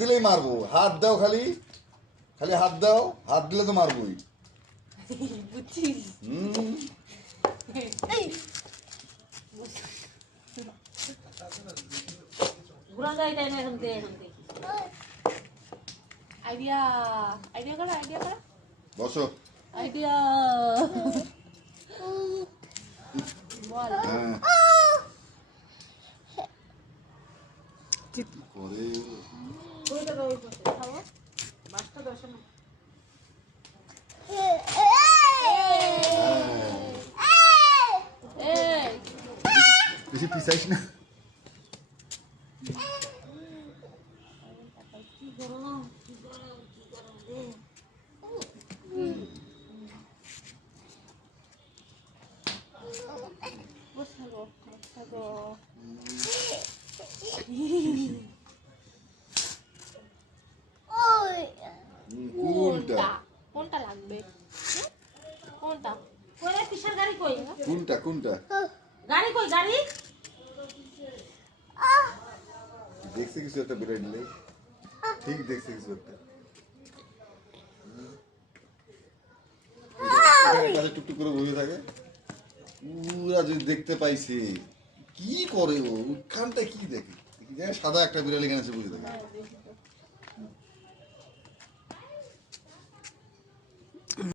দিলেই মারবো। হাত দাও, খালি খালি হাত দাও, হাত দিলে তো মারবোই। বুঝছিস? ঘুরান যায় তাই না এখন দে এখন দে। আইডিয়া আইডিয়া করো বসো। আইডিয়া বল। হ্যাঁ। করে খাবো বাসটা দশে না বেশি পিছাইস না। কি গরম কি গরম কি গরম রে। বসাবো বসাবো কোনটা কোনটা লাগবে কোনটা কই রে কিসের গাড়ি কই কোনটা কোনটা গাড়ি কই গাড়ি দেখছে কিছু একটা বেরোয় নিলে ঠিক দেখছে কিছু একটা কাছে টুকটুক করে বসে থাকে পুরা যদি দেখতে পাইছে কি করে ও ওখানটা কি দেখে সাদা একটা বিড়াল এখানে এসে বসে থাকে